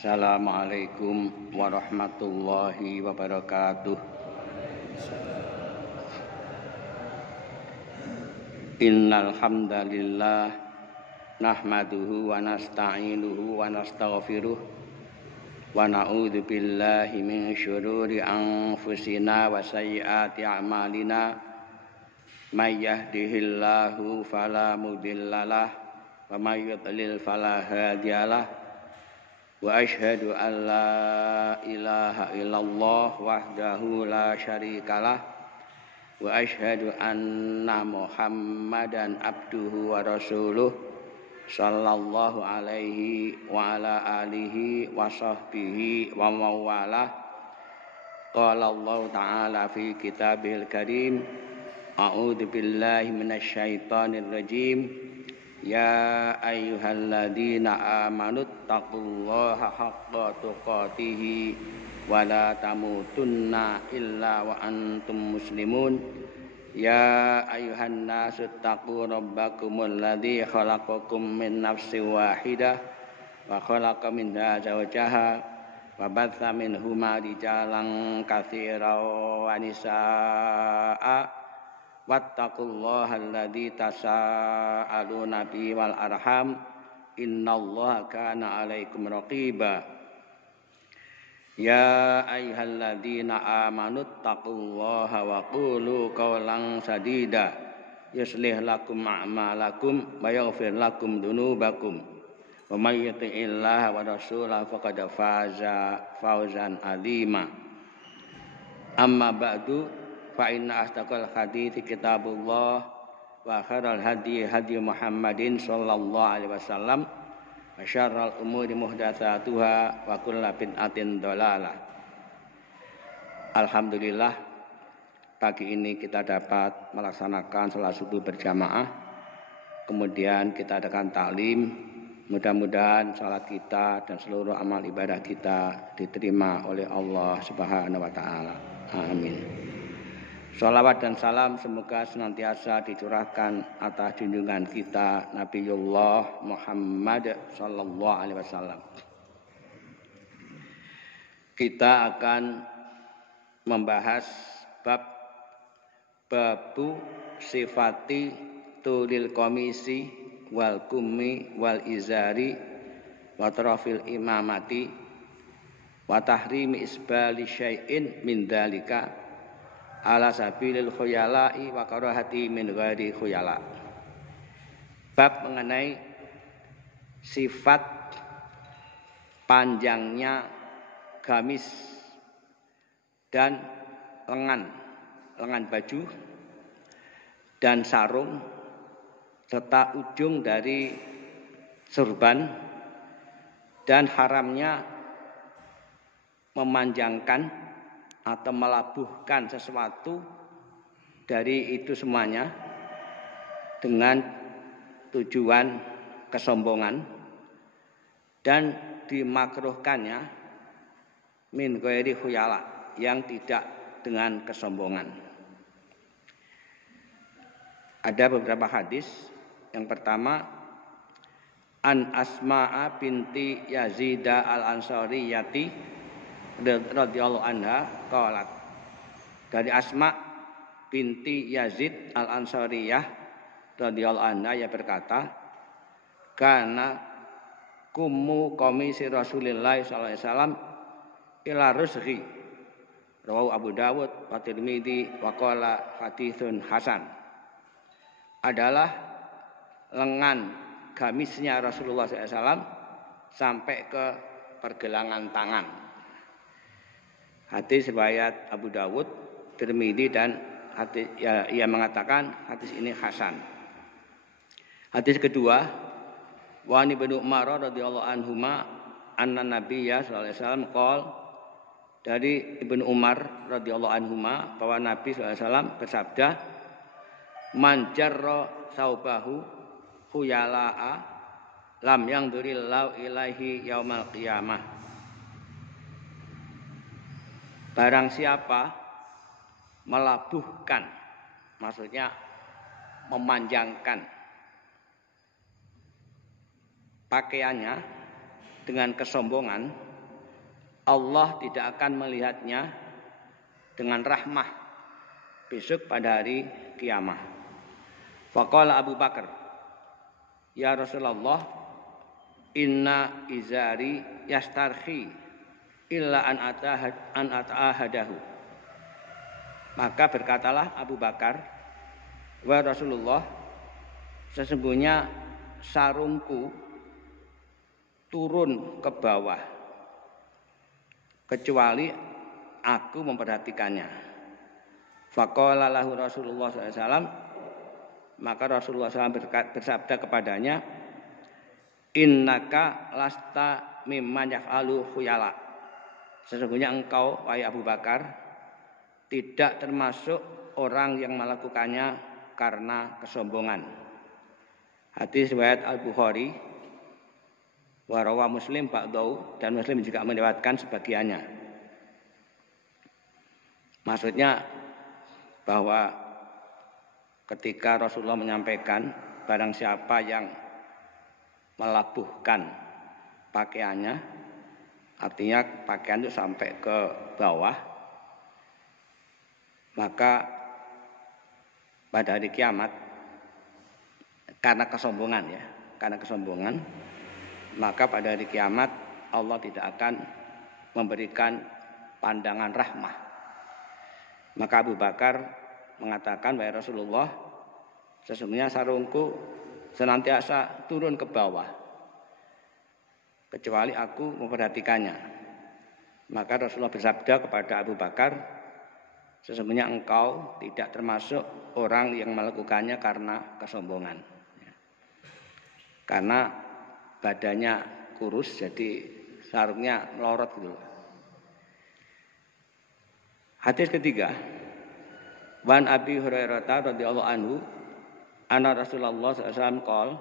Assalamualaikum warahmatullahi wabarakatuh. Innal hamdalillah nahmaduhu wa nasta'inuhu wa nastaghfiruh wa na'udzu billahi min syururi anfusina wa sayyiati a'malina. May yahdihillahu fala mudhillalah wa may yudlil fala hadiyalah. Wa asyhadu an la ilaha illallah wahdahu la syarikalah wa asyhadu anna Muhammadan abduhu wa rasuluh sallallahu alaihi wa ala alihi wa sahbihi wa mawalah. Qala Allah ta'ala fi kitabihil karim, a'udzu billahi minasyaitonir rajim. Ya ayyuhalladzina amanu taqullaha haqqa tuqatih wa la tamutunna illa wa antum muslimun. Ya ayyuhan nasu taqu rabbakumul ladzi khalaqakum min nafsin wahidah wa khalaqa minha zawjaha wa batha minhuma rijalan katsiran wa nisaa'a. Wattaqullaha alladzi tasaaluna bihi wal arham innallaha kana 'alaikum raqiba. Ya ayyuhalladzina amanu taqullaha wa qulu qawlan sadida yuslih lakum a'malakum wa yaghfir lakum dzunubakum wa may yuti'illaha wa rasulahu faqad faza fawzan 'azima. Amma ba'du fa inna asdaqal hadithi kitabullah wa khairal hadi hadi Muhammadin sallallahu alaihi wasallam wa syarrul umuri muhdatsatuha wa kullu bid'atin dhalalah. Alhamdulillah, pagi ini kita dapat melaksanakan salat subuh berjamaah. Kemudian kita adakan taklim. Mudah-mudahan salat kita dan seluruh amal ibadah kita diterima oleh Allah Subhanahu wa taala. Amin. Shalawat dan salam semoga senantiasa dicurahkan atas junjungan kita Nabiullah Muhammad sallallahu alaihi wasallam. Kita akan membahas babu sifati tulil komisi wal kummi wal izari wa tarafil imamati wa tahrimi isbali syai'in min dzalika ala sabilil khuyala'i wa karahati min ghairi khuyala. Bab mengenai sifat panjangnya gamis dan lengan baju dan sarung serta ujung dari surban dan haramnya memanjangkan atau melabuhkan sesuatu dari itu semuanya dengan tujuan kesombongan, dan dimakruhkannya min ghairi khuyala, yang tidak dengan kesombongan. Ada beberapa hadis. Yang pertama, an Asma'a binti Yazida al-Ansariyati radhiyallahu anha qalat, dari Asma binti Yazid al-Ansariyah radhiyallahu anha, ia berkata, kana kumu komisi Rasulillah sallallahu alaihi wasallam ila rusghi, rawahu Abu Dawud wa Tirmidzi wa qala haditsun hasan. Adalah lengan gamisnya Rasulullah sallallahu alaihi wasallam sampai ke pergelangan tangan. Hadis riwayat Abu Dawud, Tirmidzi, dan hadis, ia mengatakan hadis ini hasan. Hadis kedua, wa Ibnu Umar radhiyallahu anhuma anna Nabiyya sallallahu alaihi wasallam qol, dari Ibnu Umar radhiyallahu anhuma bahwa Nabi sallallahu alaihi wasallam bersabda, man jarra saubahu khuyala'a lam yangdurillahu ilaihi yaumal qiyamah. Barang siapa melabuhkan, maksudnya memanjangkan pakaiannya dengan kesombongan, Allah tidak akan melihatnya dengan rahmah besok pada hari kiamat. Faqala Abu Bakar, ya Rasulullah, inna izari yastarhi illa an ata'ahadahu. Maka berkatalah Abu Bakar, wa Rasulullah, sesungguhnya sarungku turun ke bawah kecuali aku memperhatikannya. Faqala lahu Rasulullah SAW, maka Rasulullah SAW bersabda kepadanya, innaka lasta mimman yaf'alu khuyala. Sesungguhnya engkau, wahai Abu Bakar, tidak termasuk orang yang melakukannya karena kesombongan. Hadis riwayat Al-Bukhari, wa rawa Muslim ba'dahu, dan Muslim juga melewatkan sebagiannya. Maksudnya bahwa ketika Rasulullah menyampaikan barang siapa yang melabuhkan pakaiannya, artinya pakaian itu sampai ke bawah, maka pada hari kiamat karena kesombongan, maka pada hari kiamat Allah tidak akan memberikan pandangan rahmah. Maka Abu Bakar mengatakan, wahai Rasulullah, sesungguhnya sarungku senantiasa turun ke bawah kecuali aku memperhatikannya. Maka Rasulullah bersabda kepada Abu Bakar, sesungguhnya engkau tidak termasuk orang yang melakukannya karena kesombongan. Karena badannya kurus, jadi sarungnya melorot gitu. Hadis ketiga, Wan Abi Hurairah radhiyallahu anhu, anna Rasulullah SAW qol,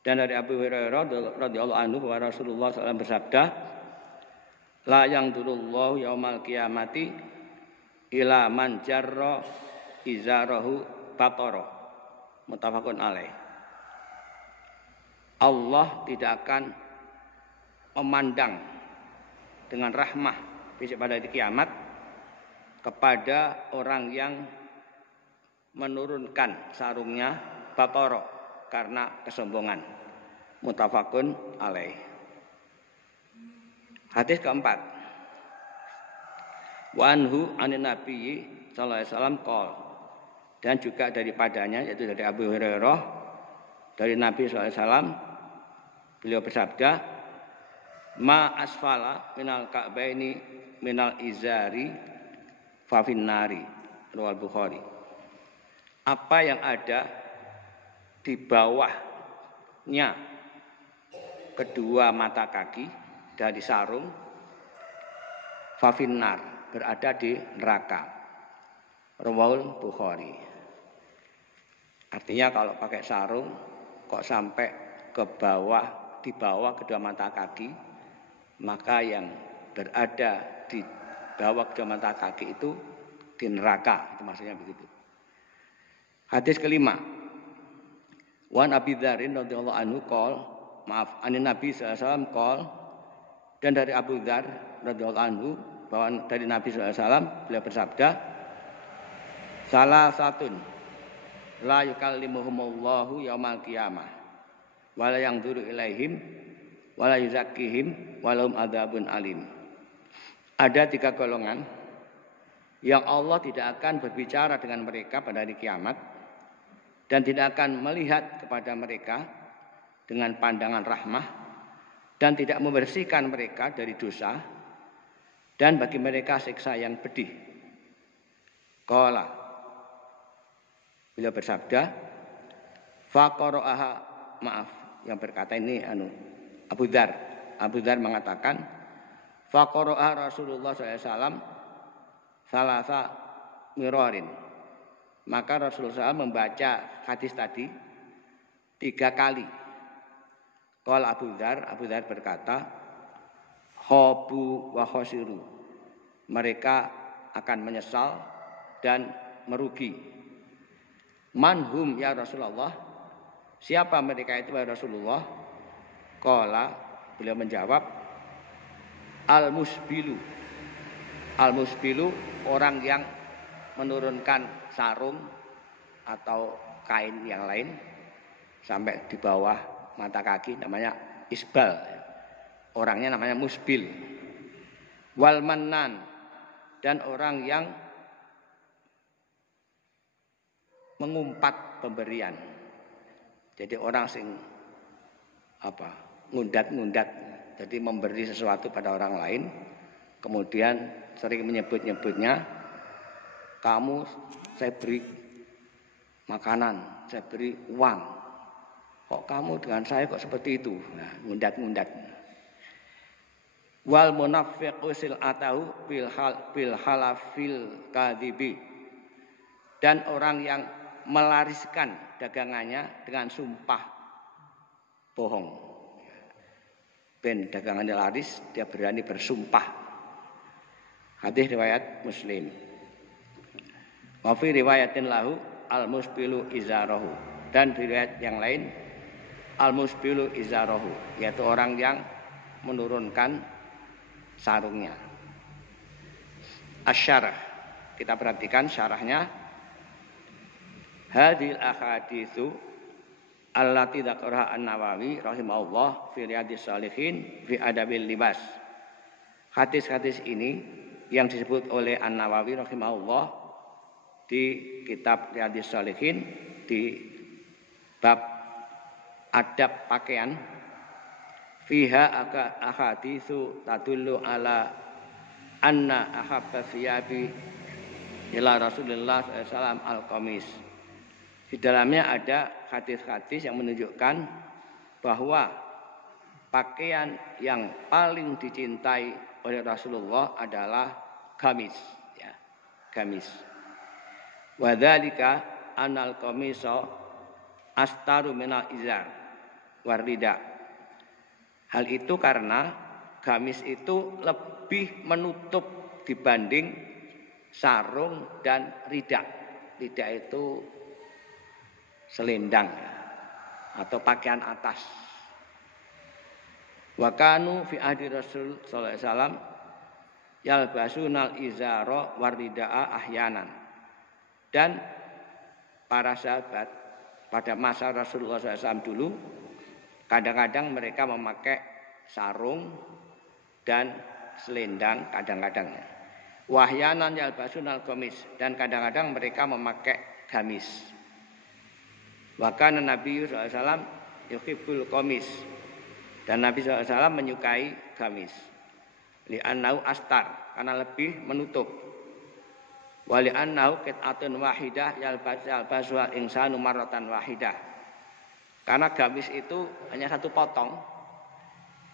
dan dari Abu Hurairah radhiyallahu anhu bahwa Rasulullah SAW bersabda, la yangdurullahu yaumal qiyamati ila man jarra izarahu batara, muttafaqun alaih. Allah tidak akan memandang dengan rahmah besok pada hari kiamat kepada orang yang menurunkan sarungnya batara karena kesombongan, muttafaqun alaih. Hadis keempat, wa anhu anin Nabi sallallahu alaihi wasallam qol, dan juga daripadanya, yaitu dari Abu Hurairah, dari Nabi sallallahu alaihi wasallam, beliau bersabda, ma asfala minal ka'baini minal izari fa finnari, riwayat Bukhari. Apa yang ada di bawahnya kedua mata kaki dari sarung, fa finnar, berada di neraka, riwayat Bukhari. Artinya kalau pakai sarung kok sampai ke bawah, di bawah kedua mata kaki, maka yang berada di bawah kedua mata kaki itu di neraka, itu maksudnya begitu. Hadis kelima, Wan Abi Dzarrin radhiyallahu anhu qol, anin Nabi sallallahu alaihi wasallam qol, dan dari Abu Dzar radhiyallahu anhu bahwa dari Nabi sallallahu alaihi wasallam beliau bersabda, salah satun la yukallimuhumullahu yaumal qiyamah wala yanzuru ilaihim wala yuzakkihim walahum adzabun alim. Ada 3 golongan yang Allah tidak akan berbicara dengan mereka pada hari kiamat dan tidak akan melihat kepada mereka dengan pandangan rahmah dan tidak membersihkan mereka dari dosa, dan bagi mereka siksa yang pedih. Qala, beliau bersabda, faqara'aha, maaf, yang berkata ini Abu Dzar mengatakan, faqara'a Rasulullah SAW salasa mirarin. Maka Rasulullah SAW membaca hadis tadi 3 kali. Qala Abu Dzar berkata, khobu wa khosiru, mereka akan menyesal dan merugi. Manhum ya Rasulullah, siapa mereka itu ya Rasulullah? Qala, beliau menjawab, Al-musbilu. Al-musbilu orang yang menurunkan sarung atau kain yang lain sampai di bawah mata kaki, namanya isbal. Orangnya namanya musbil. Wal mannan, dan orang yang mengumpat pemberian. Jadi orang sing ngundat-ngundat, jadi memberi sesuatu pada orang lain, kemudian sering menyebut-nyebutnya, kamu saya beri makanan, saya beri uang, kok kamu dengan saya kok seperti itu? Nah, ngundat-ngundat. Wal munafiqu sil'atahu bil halafil kadhibi, dan orang yang melariskan dagangannya dengan sumpah bohong. Ben dagangannya laris, dia berani bersumpah. Hadis riwayat Muslim. Wa fi riwayatin lahu al-musbilu izarahu, dan riwayat yang lain al-musbilu izarahu, yaitu orang yang menurunkan sarungnya. Asy-syarah, kita perhatikan syarahnya. Hadhil ahaditsu allati dzakaraha An-Nawawi rahimahullah fi Riyadhis Shalihin fi adabil libas. Hadis-hadis ini yang disebut oleh An-Nawawi rahimahullah di kitab Riyadhis Shalihin di bab adab pakaian. Fiha ahaditsu tadullu ala anna ahabba thiyabi ila Rasulullah SAW al-qamis. Di dalamnya ada hadis-hadis yang menunjukkan bahwa pakaian yang paling dicintai oleh Rasulullah adalah gamis, ya, gamis. Wa dzalika anal qamisa astaru minal izar warida. Hal itu karena gamis itu lebih menutup dibanding sarung dan ridak. Ridak itu selendang atau pakaian atas. Wa kanu fi ahdi Rasul sallallahu alaihi wasallam yalbasunal izara waridaa ahyanan. Dan para sahabat pada masa Rasulullah SAW dulu kadang-kadang mereka memakai sarung dan selendang kadang-kadang. Wahyanan yalbasunal qamis, dan kadang-kadang mereka memakai gamis. Wa kana Nabi sallallahu alaihi wasallam yuhibbul qamis, dan Nabi SAW menyukai gamis. Li'annahu astar, karena lebih menutup. Wa li'annahu qit'atun wahidah yalbasu al-insanu marratan wahidah. Karena gamis itu hanya satu potong.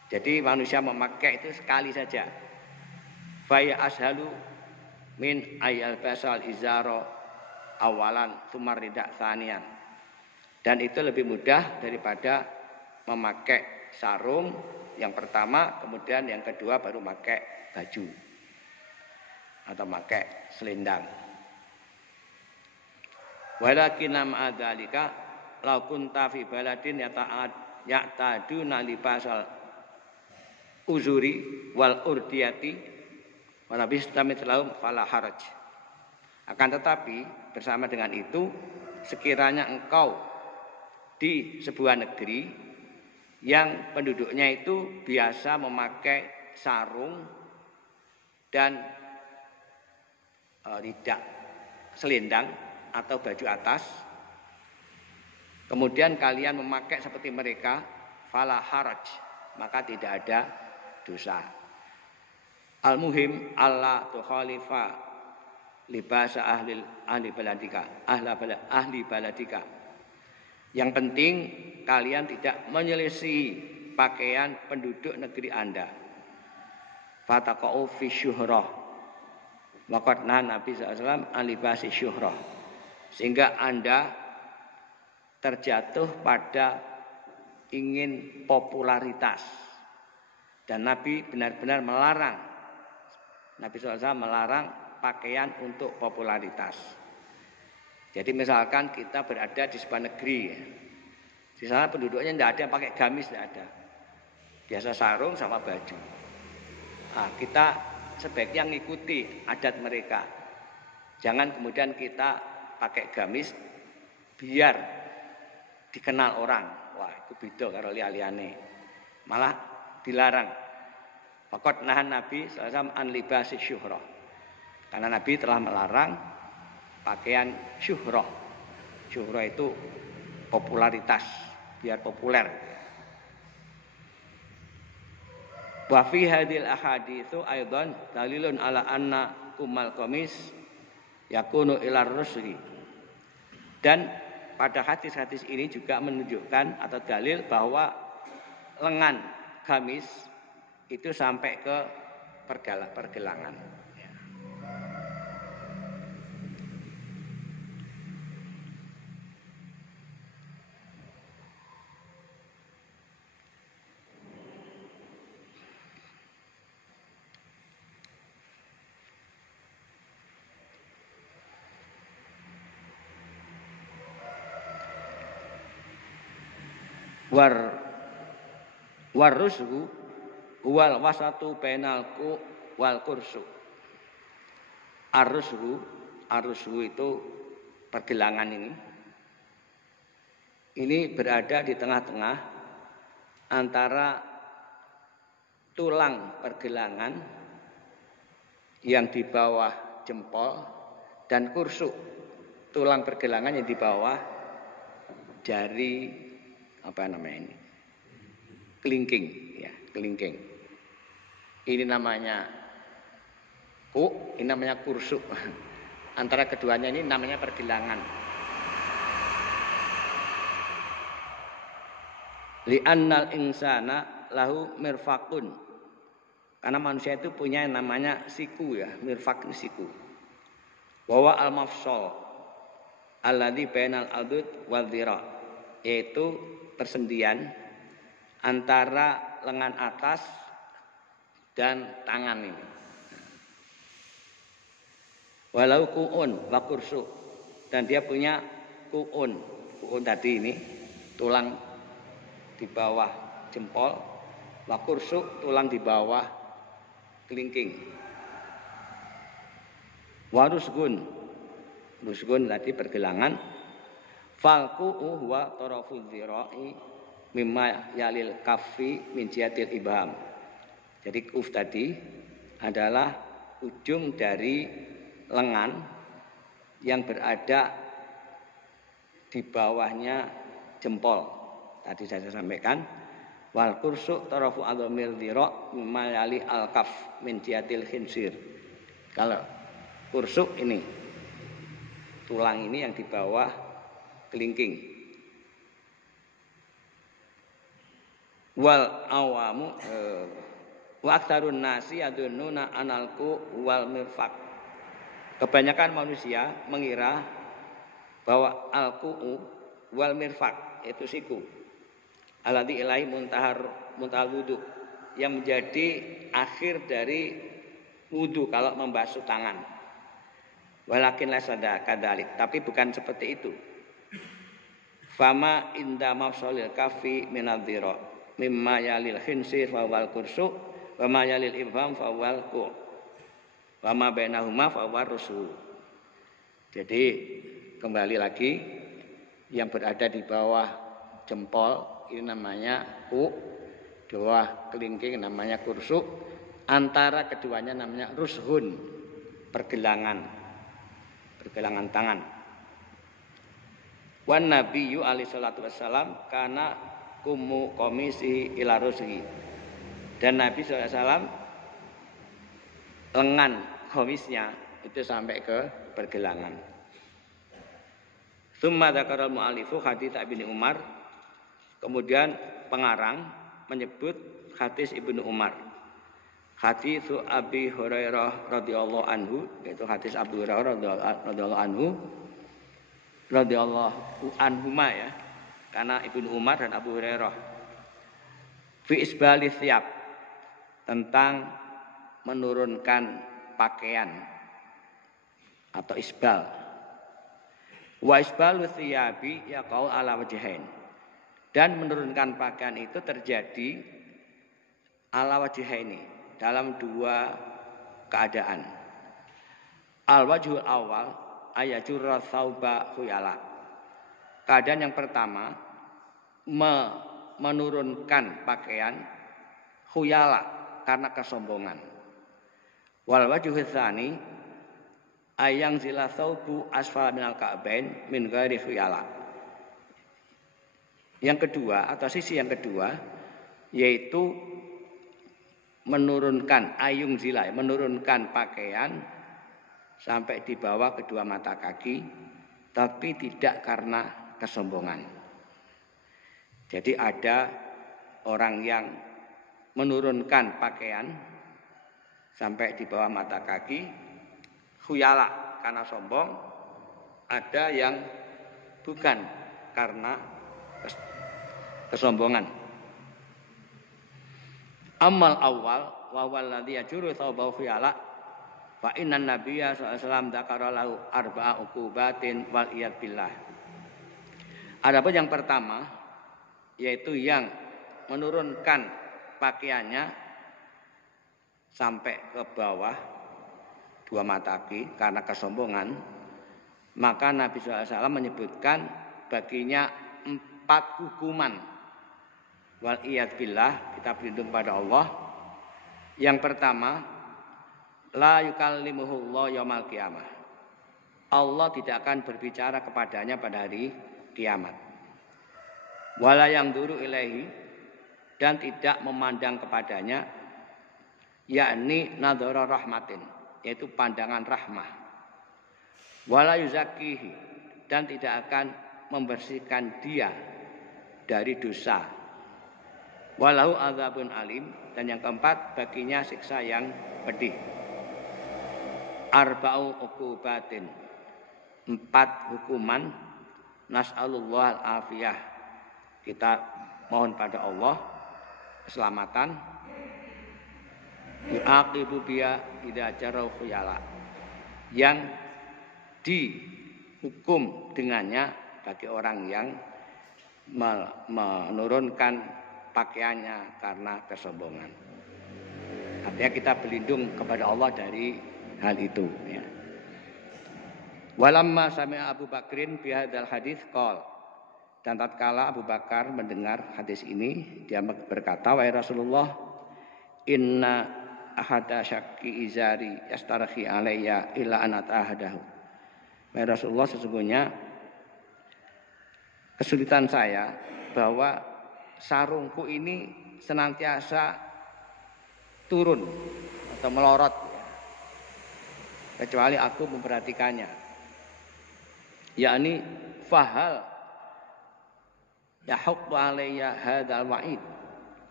Jadi manusia memakai itu sekali saja. Fa ya ashalu min ayal basal izaro awalan tsumma rida tsaniyan. Dan itu lebih mudah daripada memakai sarung yang pertama, kemudian yang kedua baru pakai baju atau pakai selendang. Walakin ma dzalika law kunta fi baladin ya'taduna libasal uzuri wal urdiyati wa labistamit lahum fala haraj. Akan tetapi bersama dengan itu, sekiranya engkau di sebuah negeri yang penduduknya itu biasa memakai sarung dan ridak, selendang atau baju atas, kemudian kalian memakai seperti mereka, fala haraj, maka tidak ada dosa. Al-muhim Allah tukhalifa libasa ahli baladika, ahli baladika. Yang penting kalian tidak menyelisihi pakaian penduduk negeri Anda. Fataqau fi syuhrah. Waqatna Nabi SAW alibasi syuhrah. Sehingga Anda terjatuh pada ingin popularitas. Dan Nabi benar-benar melarang. Nabi SAW melarang pakaian untuk popularitas. Jadi misalkan kita berada di sebuah negeri, ya. Di sana penduduknya tidak ada yang pakai gamis, tidak ada. Biasa sarung sama baju. Nah, kita sebaiknya mengikuti adat mereka. Jangan kemudian kita pakai gamis biar dikenal orang. Wah, itu beda karo liyane. Malah dilarang. Faqad nahan Nabi sallallahu alaihi wasallam an libasi syuhrah. Karena Nabi telah melarang pakaian syuhrah. Syuhrah itu popularitas, biar populer. Wa fi hadhil ahaditsu aidan dalilun ala anna kumal qamis yakunu ila rusli. Dan pada hadis-hadis ini juga menunjukkan atau dalil bahwa lengan gamis itu sampai ke pergelangan. Warusgu wal wasatu bainalku wal kursu. Arusgu itu pergelangan ini. Ini berada di tengah-tengah antara tulang pergelangan yang di bawah jempol dan kursu. Tulang pergelangan yang di bawah jari kelingking, ya, kelingking. Ini namanya ini namanya kursu. Antara keduanya ini namanya pergelangan. Li'annal insana lahu mirfaqun. Karena manusia itu punya yang namanya siku, ya, mirfaq ini siku. Wa al-mafsal alladzi bainal adud wal dhira, yaitu persendian antara lengan atas dan tangan ini. Walau ku'un wa kursu, dan dia punya ku'un tadi ini tulang di bawah jempol, wa kursu tulang di bawah kelingking. Warusgun tadi pergelangan. Falqu'u huwa tarafuz dzira'i mimma yalil kaffi min jihatil ibham. Jadi kuf tadi adalah ujung dari lengan yang berada di bawahnya jempol. Tadi saya sampaikan wal kursu tarafu adhamil dhira' mimma yali al kaf min jihatil khinsir. Kalau kursu ini tulang ini yang di bawah kelingking. Wal awamu wa aktsarun nasi yadunnuna analku wal mirfaq. Kebanyakan manusia mengira bahwa alqu wal mirfaq itu siku. Alladzi ilai muntahal wudu, yang menjadi akhir dari wudu kalau membasuh tangan. Walakin lasada kadalik, tapi bukan seperti itu. Fama inda mafsalil kafi minadh-dhira mimma yalil khinsir fa wal kursu wa ma yalil ibham fa wal ku wa ma bainahuma fa war rusu. Jadi kembali lagi yang berada di bawah jempol ini namanya ku, di bawah kelingking namanya kursu, antara keduanya namanya rushun, pergelangan tangan. Wan nabiyyu alaihi salatu wassalam kana kumu komisi ila rusgi. Dan Nabi SAW lengan komisnya itu sampai ke pergelangan. Tsumma dzakara al-mu'allifu hadits Ibnu Umar. Kemudian pengarang menyebut hadis Ibnu Umar. Hadis Abi Hurairah radhiyallahu anhu, yaitu hadis Abu Hurairah radhiyallahu anhuma, ya. Karena Ibnu Umar dan Abu Hurairah fi isbali thiyab, tentang menurunkan pakaian atau isbal. Wa isbalu thiyabi yaqau ala wajhain, dan menurunkan pakaian itu terjadi ala wajhaini, dalam dua keadaan. Al-wajhul awal ayajurra thauba khuyala. Keadaan yang pertama menurunkan pakaian khuyala karena kesombongan. Wal wajhul tsani ayang zila thaubu asfala minal ka'bain min ghairi khuyala. Yang kedua atau sisi yang kedua yaitu menurunkan ayung zila, menurunkan pakaian sampai di bawah kedua mata kaki, tapi tidak karena kesombongan. Jadi ada orang yang menurunkan pakaian sampai di bawah mata kaki, khuyala karena sombong, ada yang bukan karena kesombongan. Amal awal wa walladhi yajuru thawbahu khuyala fa inna nabiyya sallallahu alaihi wasallam dzakara lahu arba'a uqubatin wal iyad billah. Adapun yang pertama yaitu yang menurunkan pakaiannya sampai ke bawah dua mata kaki karena kesombongan, maka Nabi sallallahu alaihi wasallam menyebutkan baginya 4 hukuman. Wal iyad billah, kita berlindung pada Allah. Yang pertama, la yukallimuhullah yaumal qiyamah. Allah tidak akan berbicara kepadanya pada hari kiamat. Wala yanzuru ilaihi, dan tidak memandang kepadanya, yakni nadhara rahmatin, yaitu pandangan rahmah. Wala yuzakihi, dan tidak akan membersihkan dia dari dosa. Walahu adzabun alim, dan yang keempat baginya siksa yang pedih. Arba'u uqubatin, 4 hukuman. Nas'alullah al-afiyah, kita mohon pada Allah keselamatan. Yu'aqibu biya idza jarau khuyala, yang dihukum dengannya bagi orang yang menurunkan pakaiannya karena kesombongan. Artinya kita berlindung kepada Allah dari hal itu, ya. Walamma sami'a Abu Bakrin bi hadzal hadits qol, dan tatkala Abu Bakar mendengar hadis ini, dia berkata, wahai Rasulullah, inna ahada syaqi izari yastarhi alayya illa an atahadahu. Wahai Rasulullah, sesungguhnya kesulitan saya bahwa sarungku ini senantiasa turun atau melorot, kecuali aku memperhatikannya. Yakni fahal yahukku alayya hadzal wa'id,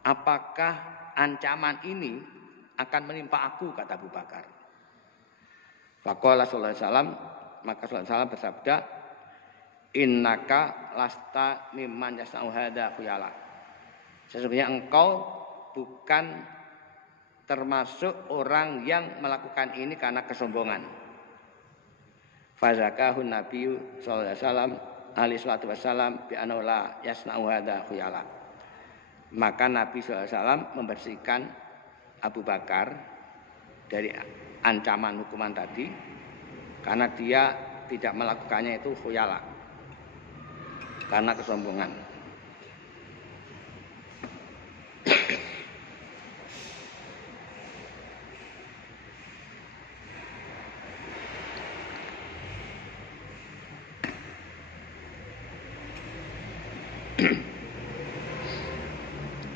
apakah ancaman ini akan menimpa aku, kata Abu Bakar. Faqala sallallahu alaihi wasallam, maka sallallahu alaihi wasallam bersabda, innaka lasta mimman yasna'u hadza khuyala. Sesungguhnya engkau bukan termasuk orang yang melakukan ini karena kesombongan. Fazakahun Nabi sallallahu alaihi wasallam bi annahu la yasna'u hadza khuyala. Maka Nabi sallallahu alaihi wasallam membersihkan Abu Bakar dari ancaman hukuman tadi karena dia tidak melakukannya itu khuyala, karena kesombongan.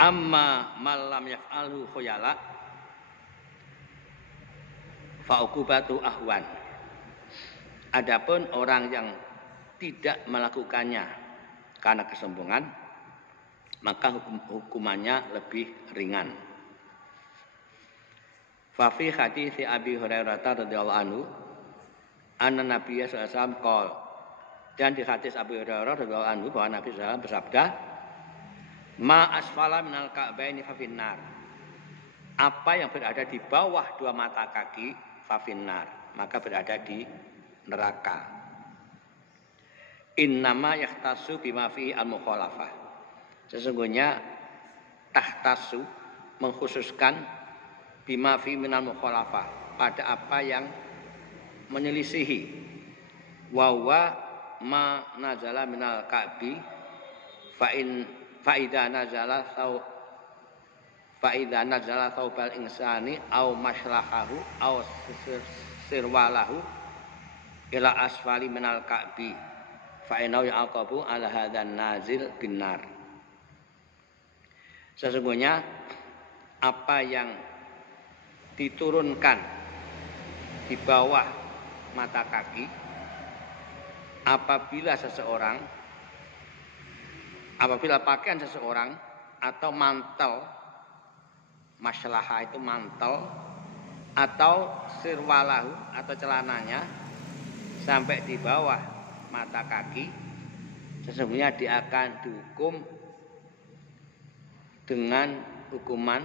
Amma malam yaf'alhu khuyala fa'uqubatu ahwan. Adapun orang yang tidak melakukannya karena kesombongan, maka hukumannya lebih ringan. Fa fi hadits Abi Hurairah radhiyallahu anhu anna Nabiy sallallahu alaihi wasallam qol, dan di hadis Abu Hurairah radhiyallahu anhu bahwa Nabi sallallahu alaihi wasallam bersabda, ma asfala minal ka'baini fa finnar, apa yang berada di bawah dua mata kaki fa finnar, maka berada di neraka. Innama yahtasu bima fi al-mukhalafah, sesungguhnya tahtasu mengkhususkan bima fi minal mukhalafah, pada apa yang menyelisihi, wa ma nazala minal ka'bi fa idza nazala thawbal insani au maslahahu au sirwalahu ila asfali minal ka'bi fa inau ya'aqabu ala hadan nazil binar. Sesungguhnya apa yang diturunkan di bawah mata kaki apabila pakaian seseorang atau mantel, maslahah itu mantel, atau sirwalahu atau celananya sampai di bawah mata kaki, sesungguhnya dia akan dihukum dengan hukuman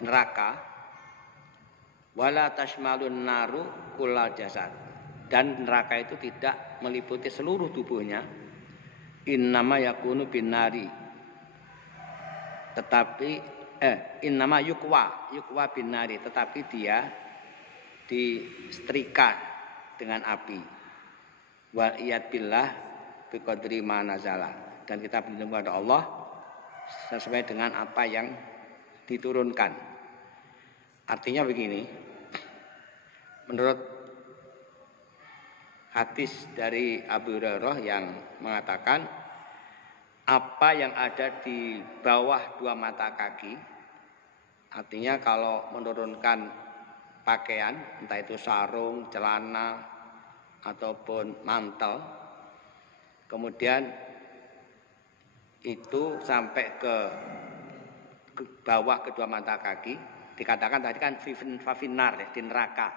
neraka. Wala tashmalun naru kullal jasad, dan neraka itu tidak meliputi seluruh tubuhnya. Innama yakunu binari, tetapi innama yukwa binari, tetapi dia disetrika dengan api. Wal iyad billah biqadri ma nazala, dan kita berlindung kepada Allah sesuai dengan apa yang diturunkan. Artinya begini, menurut hadis dari Abu Hurairah yang mengatakan apa yang ada di bawah dua mata kaki, artinya kalau menurunkan pakaian, entah itu sarung, celana, ataupun mantel, kemudian itu sampai ke bawah kedua mata kaki, dikatakan tadi kan fafinar, di neraka.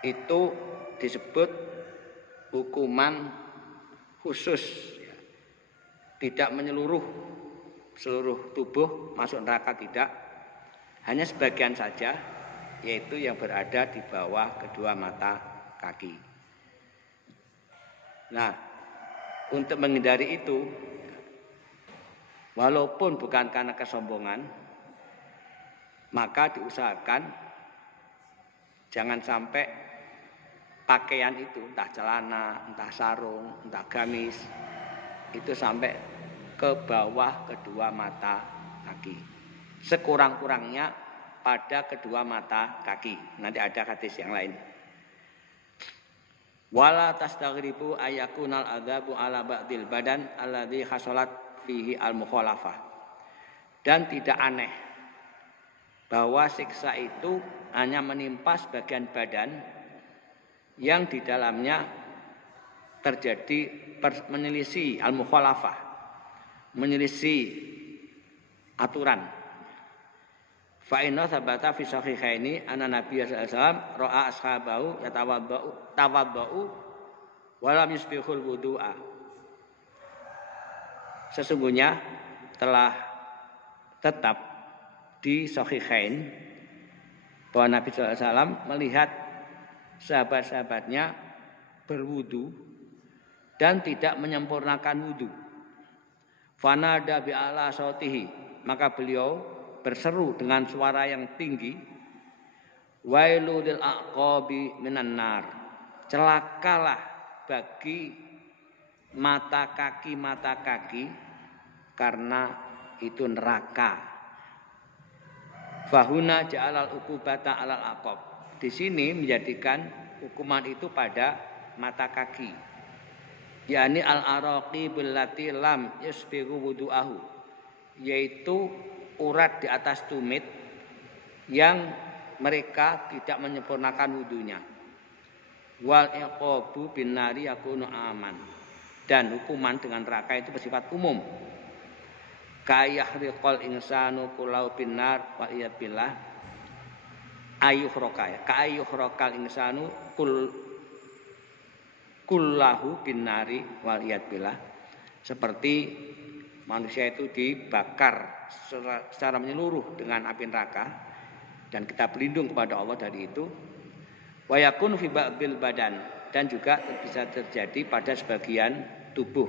Itu disebut hukuman khusus, tidak menyeluruh seluruh tubuh masuk neraka, tidak, hanya sebagian saja, yaitu yang berada di bawah kedua mata kaki. Nah, untuk menghindari itu, walaupun bukan karena kesombongan, maka diusahakan jangan sampai pakaian itu, entah celana, entah sarung, entah gamis, itu sampai ke bawah kedua mata kaki. Sekurang-kurangnya pada kedua mata kaki. Nanti ada hadis yang lain. Wala tastaghribu ayakunal adzabu ala ba'dil badan alladzi hasalat fihi al-mukhalafah. Dan tidak aneh bahwa siksa itu hanya menimpa sebagian badan yang di dalamnya terjadi menyelisih al-mukhalafah, menyelisih aturan. Fa inna sabata fi sahihaini anna Nabi sallallahu alaihi wasallam ra'a ashabahu tawaddau wa lam yusbihul wudu'a. Sesungguhnya telah tetap di sahihain bahwa Nabi sallallahu alaihi wasallam melihat sahabat-sahabatnya berwudu dan tidak menyempurnakan wudu. Fanada bi ala sautihi, maka beliau berseru dengan suara yang tinggi, wailu lil aqabi minan nar, celakalah bagi mata kaki karena itu neraka. Fahuna ja'alal uqubata alal aqab, di sini menjadikan hukuman itu pada mata kaki, yakni al-araqi billati lam yusbihu wudu'ahu, yaitu urat di atas tumit yang mereka tidak menyempurnakan wudunya. Wal iqabu bin nari yakunu aman, dan hukuman dengan neraka itu bersifat umum. Kayahriqal insanu kulau bin nar wa iyabillah ayuhroka, kayuhrokal insanu kullahu bin nari wa iyabillah, seperti manusia itu dibakar secara menyeluruh dengan api neraka, dan kita berlindung kepada Allah dari itu. Wa yakun fi ba'dil badan, dan juga bisa terjadi pada sebagian tubuh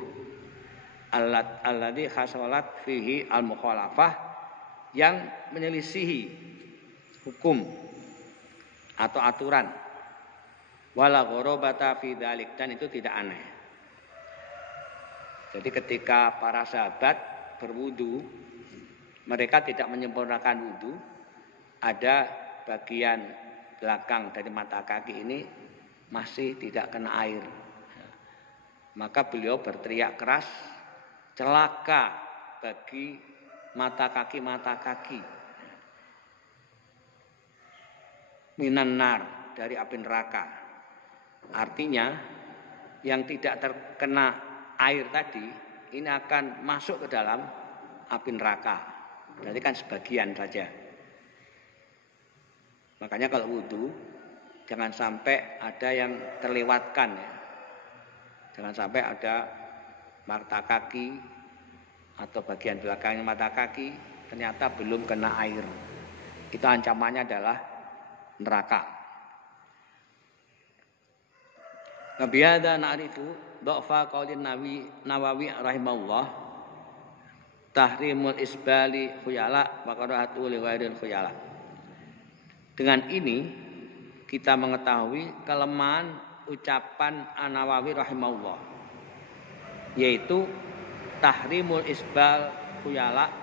alladzi khasalat fihi al-mukhalafah, yang menyelisihi hukum atau aturan. Wala ghorobata fi dzalik, dan itu tidak aneh. Jadi ketika para sahabat berwudu, mereka tidak menyempurnakan wudu, ada bagian belakang dari mata kaki ini masih tidak kena air. Maka beliau berteriak keras, celaka bagi mata kaki minan nar, dari api neraka. Artinya yang tidak terkena air tadi ini akan masuk ke dalam api neraka. Berarti kan sebagian saja. Makanya kalau wudu jangan sampai ada yang terlewatkan ya. Jangan sampai ada mata kaki atau bagian belakangnya mata kaki ternyata belum kena air. Itu ancamannya adalah neraka. Nabiyada na'rifu dha'fa qaulin Nawawi rahimahullah tahrimul isbali khuyala wa qara'atu li ghairil khuyala. Dengan ini kita mengetahui kelemahan ucapan An-Nawawi rahimahullah, yaitu tahrimul isbal khuyala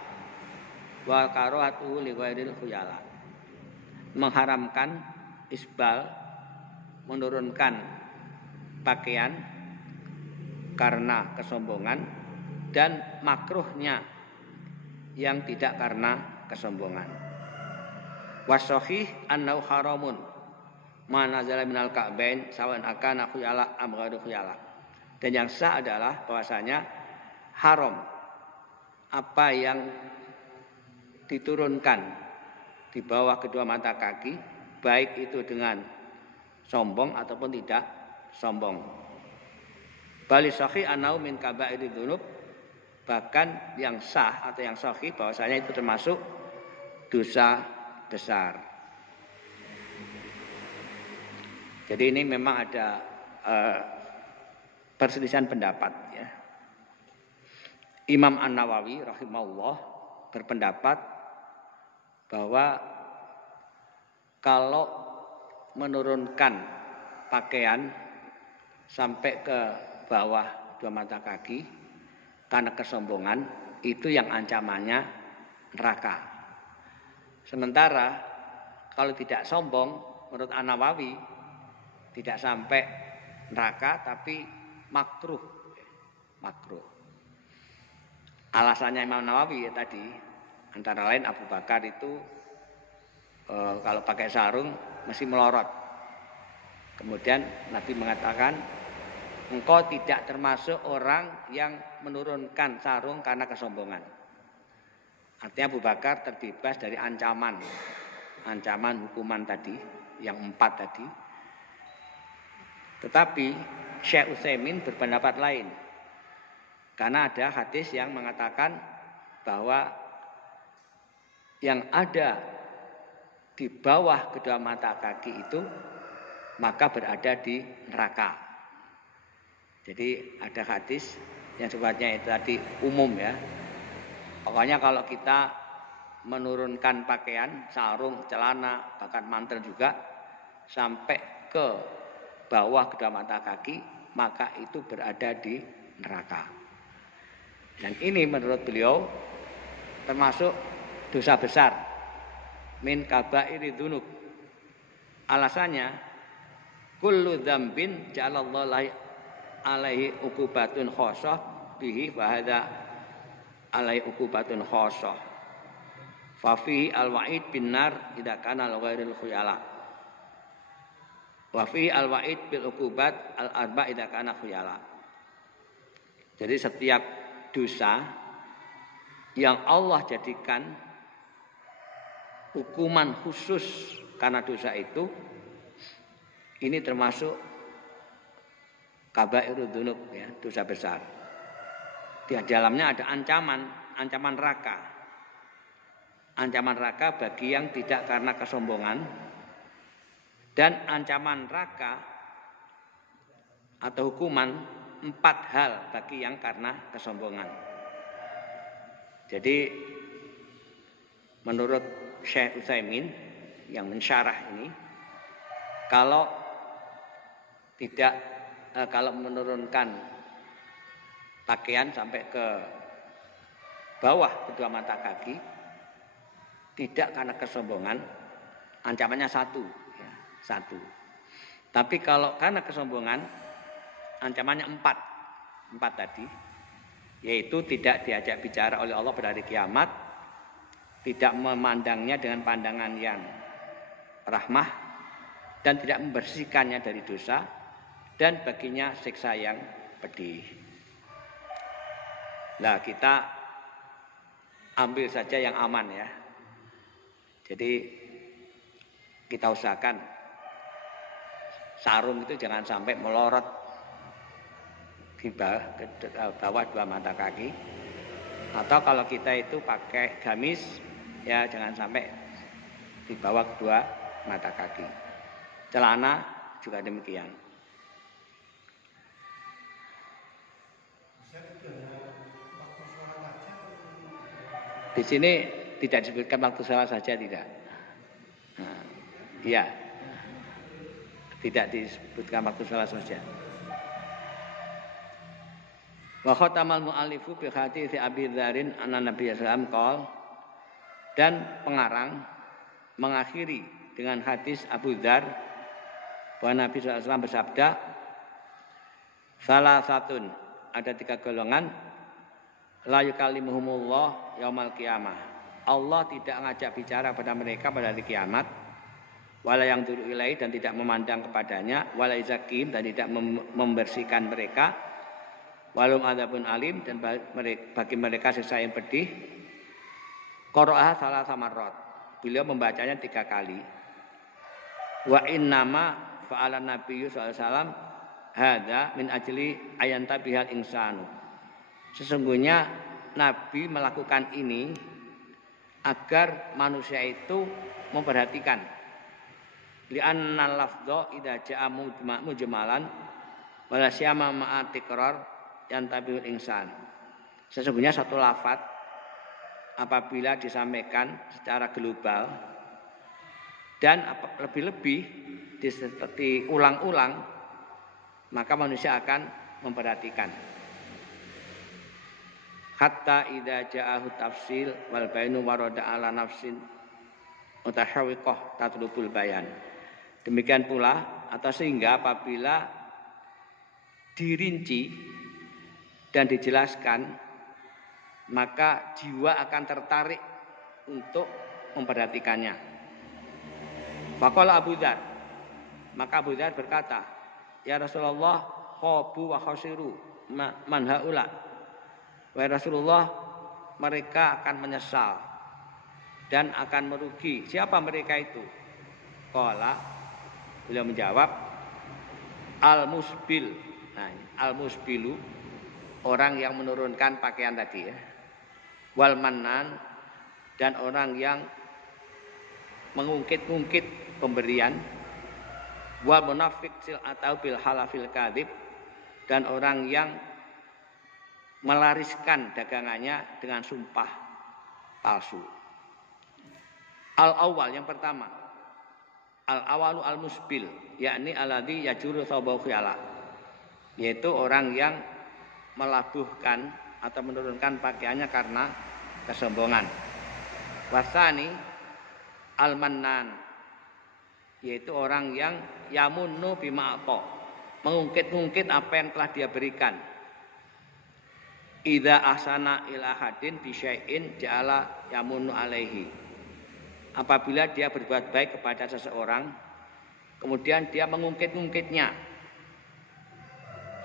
wa qara'atu li ghairil khuyala. Mengharamkan isbal, menurunkan pakaian karena kesombongan, dan makruhnya yang tidak karena kesombongan. Wasahih annau haramun ma nazala minal ka'bain sawan akana khuyala am ghairu khuyala. Dan yang sah adalah bahwasanya haram apa yang diturunkan di bawah kedua mata kaki, baik itu dengan sombong ataupun tidak sombong. Bali sahih annau min kaba'iri dzunub, bahkan yang sah atau yang sahih bahwasanya itu termasuk dosa besar. Jadi ini memang ada perselisihan pendapat ya. Imam An-Nawawi rahimahullah berpendapat bahwa kalau menurunkan pakaian sampai ke bawah dua mata kaki karena kesombongan, itu yang ancamannya neraka. Sementara kalau tidak sombong, menurut An-Nawawi tidak sampai neraka tapi makruh. Alasannya Imam Nawawi ya tadi, antara lain Abu Bakar itu kalau pakai sarung mesti melorot. Kemudian Nabi mengatakan, engkau tidak termasuk orang yang menurunkan sarung karena kesombongan. Artinya Abu Bakar terbebas dari ancaman hukuman tadi, yang 4 tadi. Tetapi Syekh Utsaimin berpendapat lain. Karena ada hadis yang mengatakan bahwa yang ada di bawah kedua mata kaki itu maka berada di neraka. Jadi ada hadis yang sifatnya itu tadi umum ya. Pokoknya kalau kita menurunkan pakaian, sarung, celana, bahkan mantel juga sampai ke bawah kedua mata kaki, maka itu berada di neraka. Dan ini menurut beliau termasuk dosa besar, min kabairi dzunub. Alasannya kullu dzambin ja'alallahu alaihi uqubatun khossah bihi wa hadza alaihi uqubatun khossah. Fa fihi al-wa'id bin nar idza kana al-ghairil khuyala. Wa fihi al-wa'id bil uqubat al-arba idza kana khuyala. Jadi setiap dosa yang Allah jadikan hukuman khusus karena dosa itu, ini termasuk kabairud dzunub ya, dosa besar. Di dalamnya ada ancaman neraka. Ancaman neraka bagi yang tidak karena kesombongan, dan ancaman neraka atau hukuman 4 hal bagi yang karena kesombongan. Jadi menurut Syekh Utsaimin yang mensyarah ini, kalau menurunkan pakaian sampai ke bawah kedua mata kaki, tidak karena kesombongan, ancamannya satu. Tapi kalau karena kesombongan, ancamannya empat tadi, yaitu tidak diajak bicara oleh Allah pada hari kiamat, tidak memandangnya dengan pandangan yang rahmah, dan tidak membersihkannya dari dosa, dan baginya siksa yang pedih. Nah, kita ambil saja yang aman ya. Jadi kita usahakan sarung itu jangan sampai melorot di bawah dua mata kaki. Atau kalau kita itu pakai gamis, ya jangan sampai di bawah kedua mata kaki. Celana juga demikian. Di sini tidak disebutkan waktu sholat saja, tidak. Iya, tidak disebutkan waktu sholat saja. Wa khatamal mu'allifu bi hadits Abi Dzar anna Nabi sallallahu alaihi wasallam qala, dan pengarang mengakhiri dengan hadis Abu Dzar bahwa Nabi sallallahu alaihi wasallam bersabda, salah satun, ada 3 golongan, la yukallimuhumullah yaumal qiyamah, Allah tidak ngajak bicara pada mereka pada hari kiamat, wala yang turu ilai, dan tidak memandang kepadanya, wala izakim, dan tidak membersihkan mereka, walum adzabun alim, dan bagi mereka siksa yang pedih. Qara'ah salah samarrat, beliau membacanya 3 kali. Wa innama fa'ala nabiyyu sallallahu alaihi wasallam hadza min ajli ayanta bihal insanu, sesungguhnya Nabi melakukan ini agar manusia itu memperhatikan. Li'anna lafdha idza ja'a mujmalan wala syama ma'a tikrar yantabiul insan, sesungguhnya satu lafaz apabila disampaikan secara global dan lebih-lebih diulang-ulang, maka manusia akan memperhatikan. Hatta idza ja'ahu tafsil wal bainu warada ala nafsin mutahawwiqah tatlubul bayan. Demikian pula, atau sehingga apabila dirinci dan dijelaskan, maka jiwa akan tertarik untuk memperhatikannya. Faqala Abu Dzar, maka Abu Dzar berkata, ya Rasulullah, khabu wa khasiru man haula. Wahai Rasulullah, mereka akan menyesal dan akan merugi. Siapa mereka itu? Qala, beliau menjawab, al-musbil. Nah, al-musbilu, orang yang menurunkan pakaian tadi ya. Wal mannan, dan orang yang mengungkit-ungkit pemberian. Wal munafiq atau bil halafil kadzib, dan orang yang melariskan dagangannya dengan sumpah palsu. Al-awwal, yang pertama, al-awalu al-musbil, yakni alladzi yajuru thawbahu khiyala, yaitu orang yang melabuhkan atau menurunkan pakaiannya karena kesombongan. Wasani al-mannan, yaitu orang yang yamunnu bima aqa, mengungkit-ungkit apa yang telah dia berikan. Idza ahsana ila hadin bi syai'in ja'ala yamunnu alaihi, apabila dia berbuat baik kepada seseorang kemudian dia mengungkit-ungkitnya.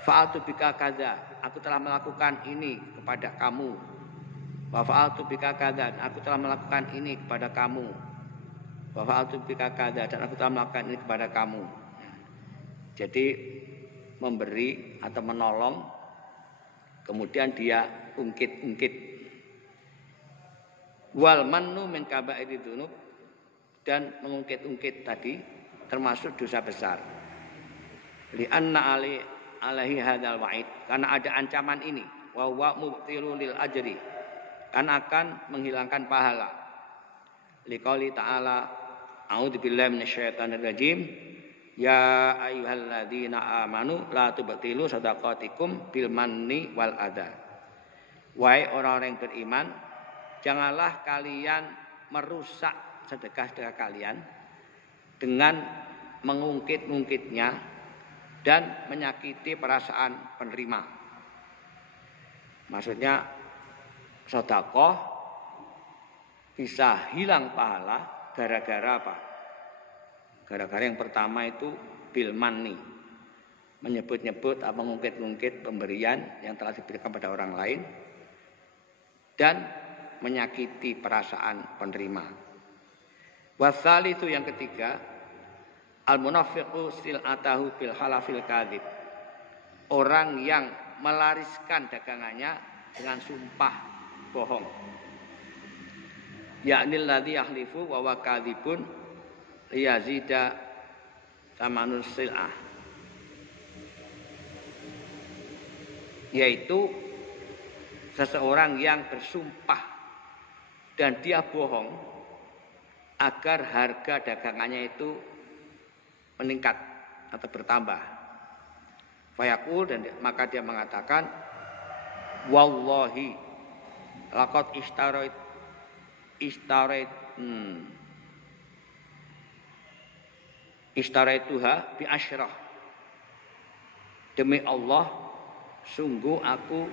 Fa'altu bika kadza, aku telah melakukan ini kepada kamu. Wa fa'altu bika kadza, aku telah melakukan ini kepada kamu. Wa fa'altu bika kadza, dan aku telah melakukan ini kepada kamu. Jadi memberi atau menolong, kemudian dia ungkit-ungkit. Wal mannu min kaba'iri dzunub, dan mengungkit-ungkit tadi termasuk dosa besar. Li anna alaihi hadzal wa'id, karena ada ancaman ini, wa huwa mubtilul lil ajri, karena akan menghilangkan pahala. Liqauli ta'ala a'udzubillahi minasyaitonir rajim ya ayyuhalladzina amanu la tubtilu shadaqatikum bil manni wal adha. Wahai orang-orang yang beriman, janganlah kalian merusak sedekah-sedekah kalian dengan mengungkit-ungkitnya dan menyakiti perasaan penerima. Maksudnya sedekah bisa hilang pahala gara-gara apa? Gara-gara yang pertama itu bil manni, menyebut-nyebut atau mengungkit-ungkit pemberian yang telah diberikan pada orang lain dan menyakiti perasaan penerima. Wasal itu yang ketiga, al-munafiqu sil'atahu bil halafil kadzib. Orang yang melariskan dagangannya dengan sumpah bohong. Ya'nil ladzi yahlifu wa huwa kadzibun liyazida tamanus sil'ah. Yaitu seseorang yang bersumpah dan dia bohong agar harga dagangannya itu meningkat atau bertambah. Fayaqul, dan maka dia mengatakan wallahi laqad istaraituha bi asyrah. Demi Allah, sungguh aku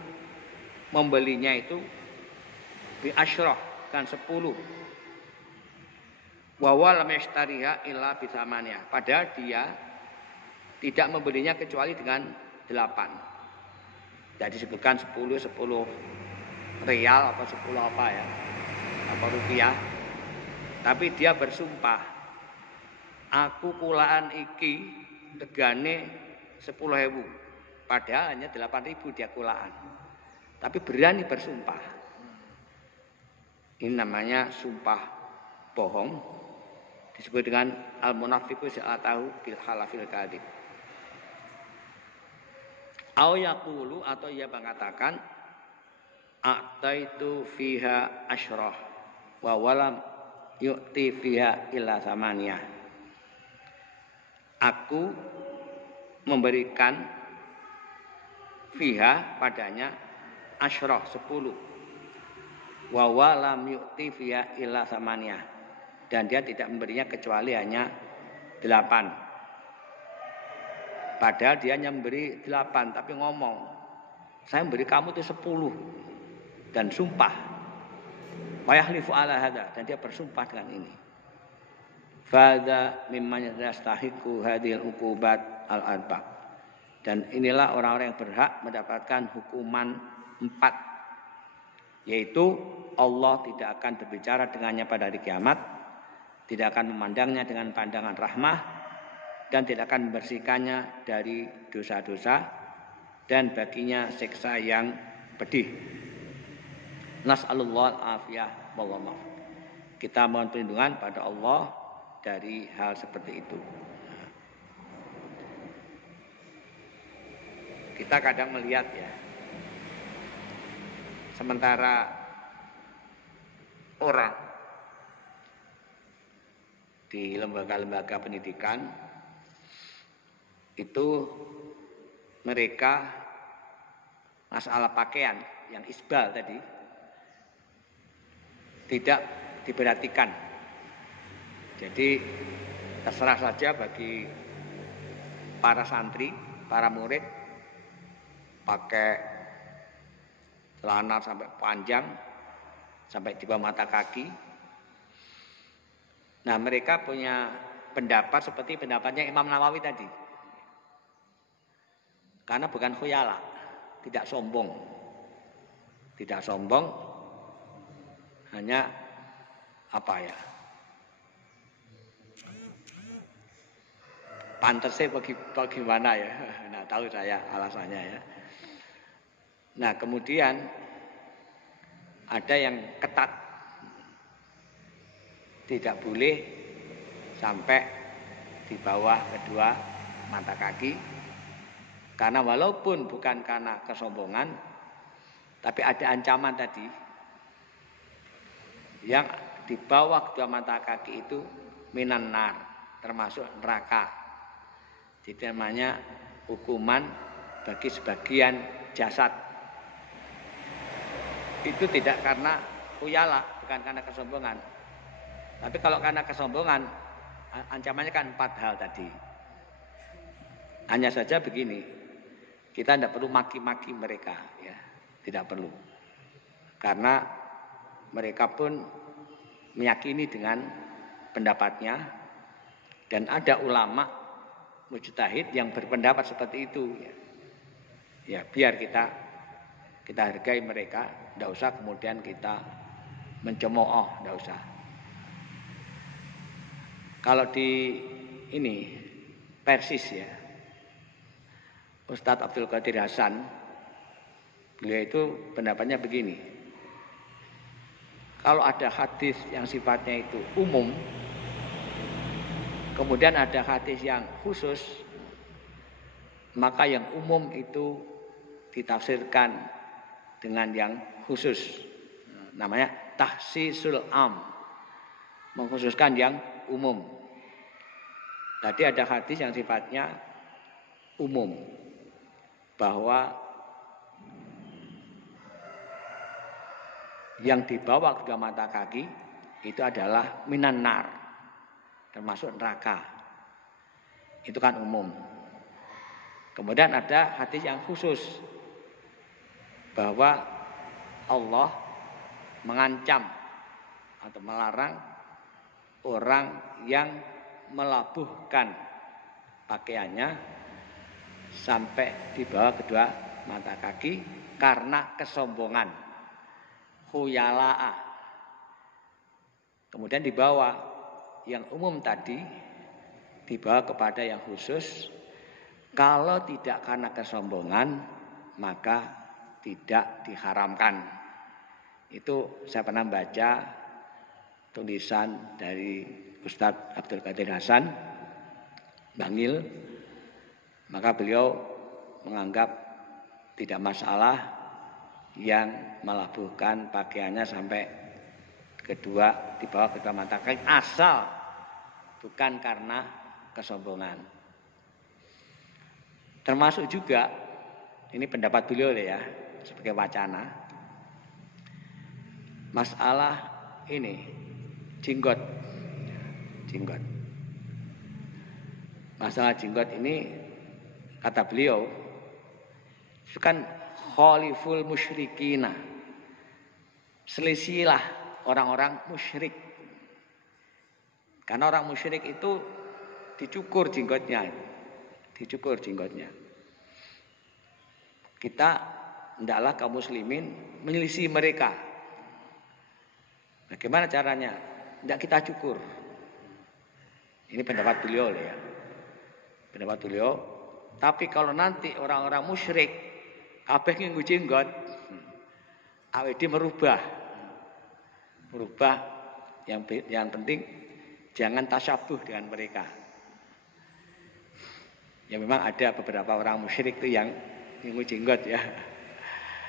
membelinya itu bi asyrah kan 10. Wa lam yashtariha illa bi thamaniya. Padahal dia tidak membelinya kecuali dengan 8. Jadi disebutkan 10 real atau 10 apa ya? Apa rupiah. Tapi dia bersumpah, aku kulaan iki regane 10.000. Padahal hanya 8.000 dia kulaan. Tapi berani bersumpah. Ini namanya sumpah bohong. Disebut dengan al-munafiqu sil'atahu bil halafil kadzib. Au yaqulu, atau ia mengatakan a'taitu fiha asyrah wa walam yu'ti fiha illa samaniyah. Aku memberikan fiha padanya asyrah 10. Wa walam yu'ti fiha illa samaniyah. Dan dia tidak memberinya kecuali hanya 8. Padahal dia hanya memberi 8, tapi ngomong, saya memberi kamu itu 10. Dan sumpah. Wa yahlifu ala hadza, dan dia bersumpah dengan ini. Fadza mimman yastahiqu hadhil uqubat al-arba'. Dan inilah orang-orang yang berhak mendapatkan hukuman 4. Yaitu Allah tidak akan berbicara dengannya pada hari kiamat, tidak akan memandangnya dengan pandangan rahmah, dan tidak akan membersihkannya dari dosa-dosa, dan baginya siksa yang pedih. Nas'alullah al-afiyah wallahu. Kita mohon perlindungan pada Allah dari hal seperti itu. Kita kadang melihat ya, sementara orang di lembaga-lembaga pendidikan itu mereka masalah pakaian yang isbal tadi tidak diperhatikan. Jadi terserah saja bagi para santri, para murid pakai celana sampai panjang sampai di bawah mata kaki. Nah, mereka punya pendapat seperti pendapatnya Imam Nawawi tadi. Karena bukan khuyala, tidak sombong. Tidak sombong, hanya apa ya? Pantasnya bagaimana ya? Nah, tahu saya alasannya ya. Nah, kemudian ada yang ketat. Tidak boleh sampai di bawah kedua mata kaki. Karena walaupun bukan karena kesombongan, tapi ada ancaman tadi yang di bawah kedua mata kaki itu minan nar, termasuk neraka. Jadi namanya hukuman bagi sebagian jasad. Itu tidak karena khuyala, bukan karena kesombongan. Tapi kalau karena kesombongan, ancamannya kan 4 hal tadi. Hanya saja begini, kita tidak perlu maki-maki mereka, ya, tidak perlu. Karena mereka pun meyakini dengan pendapatnya, dan ada ulama mujtahid yang berpendapat seperti itu. Ya, biar kita hargai mereka, tidak usah kemudian kita mencemooh, tidak usah. Kalau di ini Persis ya, Ustadz Abdul Qadir Hasan, beliau itu pendapatnya begini. Kalau ada hadis yang sifatnya itu umum, kemudian ada hadis yang khusus, maka yang umum itu ditafsirkan dengan yang khusus. Namanya tahsisul am, mengkhususkan yang umum. Tadi ada hadis yang sifatnya umum, bahwa yang di bawah kedua mata kaki itu adalah minan nar, termasuk neraka. Itu kan umum. Kemudian ada hadis yang khusus, bahwa Allah mengancam atau melarang orang yang melabuhkan pakaiannya sampai di bawah kedua mata kaki karena kesombongan, khuyala'ah. Kemudian dibawa yang umum tadi, dibawa kepada yang khusus. Kalau tidak karena kesombongan, maka tidak diharamkan. Itu saya pernah baca tulisan dari Ustadz Abdul Qadir Hasan, Bangil. Maka beliau menganggap tidak masalah yang melabuhkan pakaiannya sampai di bawah kedua mata kaki, asal bukan karena kesombongan. Termasuk juga, ini pendapat beliau ya, sebagai wacana, masalah ini jenggot. Masalah jenggot ini, kata beliau, itu kan khaliful musyrikina, selisilah orang-orang musyrik. Karena orang musyrik itu dicukur jenggotnya. Kita hendaklah kaum muslimin menyelisih mereka. Bagaimana caranya? Tidak kita cukur. Ini pendapat beliau ya. Pendapat beliau. Tapi kalau nanti orang-orang musyrik kabeh nganggo jenggot, awake merubah. Yang penting jangan tasyabuh dengan mereka. Ya memang ada beberapa orang musyrik itu yang nganggo jenggot ya.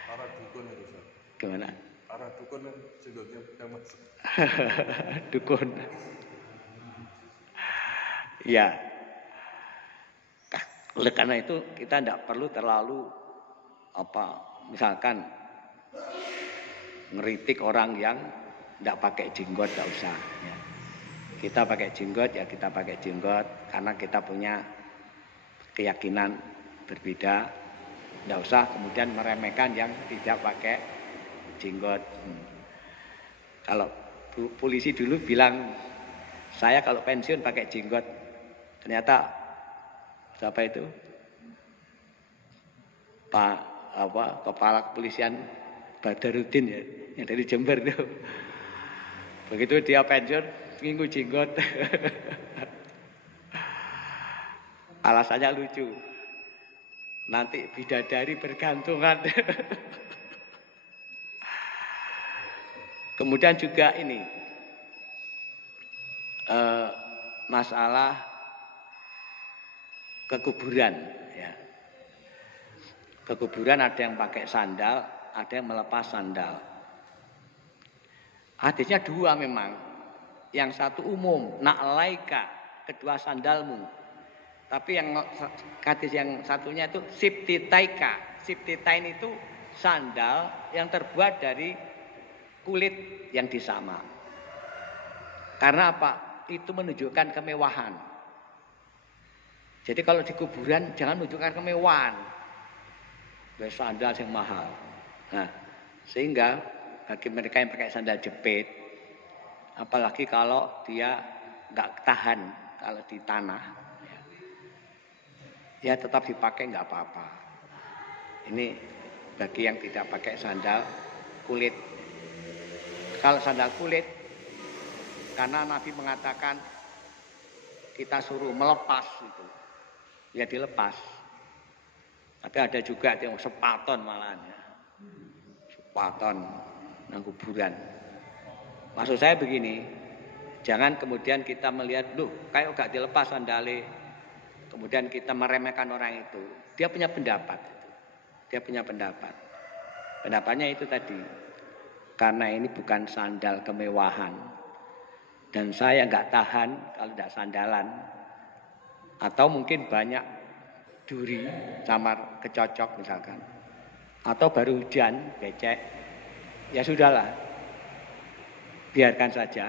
Para dukun itu, Ustaz. Gimana? Para dukun kan jenggotnya yang masuk. Dukun. Ya. Oleh karena itu kita tidak perlu terlalu misalkan ngeritik orang yang tidak pakai jenggot, tidak usah. Ya. Kita pakai jenggot ya kita pakai jenggot karena kita punya keyakinan berbeda. Tidak usah kemudian meremehkan yang tidak pakai jenggot. Kalau polisi dulu bilang saya kalau pensiun pakai jenggot, ternyata siapa itu kepala kepolisian Badarudin ya, yang dari Jember itu. Begitu dia pensiun nganggo jenggot. Alasannya lucu. Nanti bidadari bergantungan. Kemudian juga ini masalah kekuburan ya. Kekuburan ada yang pakai sandal, ada yang melepas sandal. Hadisnya dua memang. yang satu umum, na'laika, kedua sandalmu. Tapi yang hadis yang satunya itu sibtitaika. Sibtitain itu sandal yang terbuat dari kulit yang disama. Karena apa? Itu menunjukkan kemewahan. Jadi kalau di kuburan jangan menunjukkan kemewahan. Sandal yang mahal. Nah, sehingga bagi mereka yang pakai sandal jepit, apalagi kalau dia nggak tahan kalau di tanah, ya tetap dipakai nggak apa-apa. Ini bagi yang tidak pakai sandal kulit. Kalau sandal kulit, karena Nabi mengatakan kita suruh melepas itu, ya dilepas. Tapi ada juga yang sepaton malahan, ya. Sepaton nang kuburan. Maksud saya begini, jangan kemudian kita melihat, kayak gak dilepas sandale, kemudian kita meremehkan orang itu. Dia punya pendapat. Dia punya pendapat. Pendapatnya itu tadi, karena ini bukan sandal kemewahan, dan saya nggak tahan kalau tidak sandalan, atau mungkin banyak duri, camar kecocok misalkan, atau baru hujan, becek, ya sudahlah, biarkan saja.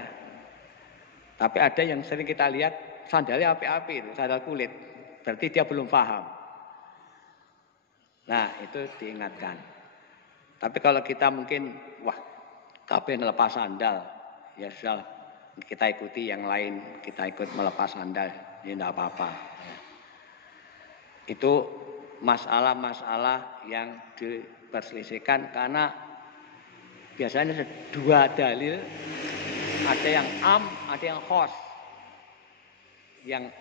Tapi ada yang sering kita lihat sandalnya api-api, sandal kulit, berarti dia belum paham. Nah itu diingatkan. Tapi kalau kita mungkin, kabeh melepas sandal, ya sudah kita ikuti yang lain, kita ikut melepas sandal, ya tidak apa-apa. Itu masalah-masalah yang diperselisihkan karena biasanya dua dalil, ada yang am, ada yang khos. Yang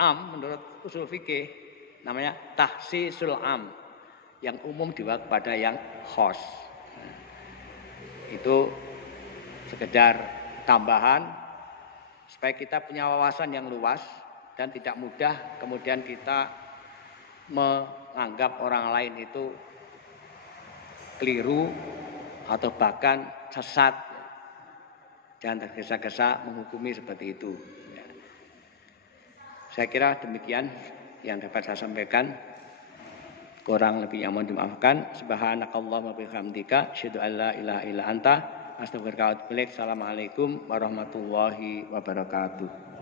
am menurut usul fikih namanya tahsisul am, yang umum diwak pada yang khos. Itu sekedar tambahan supaya kita punya wawasan yang luas dan tidak mudah kemudian kita menganggap orang lain itu keliru atau bahkan sesat. Jangan tergesa-gesa menghukumi seperti itu. Saya kira demikian yang dapat saya sampaikan. Kurang lebih yang mohon dimaafkan. Subhanakallahumma wa bihamdika, asyhadu an la ilaha illa anta, astaghfiruka wa atubu ilaik. Assalamualaikum warahmatullahi wabarakatuh.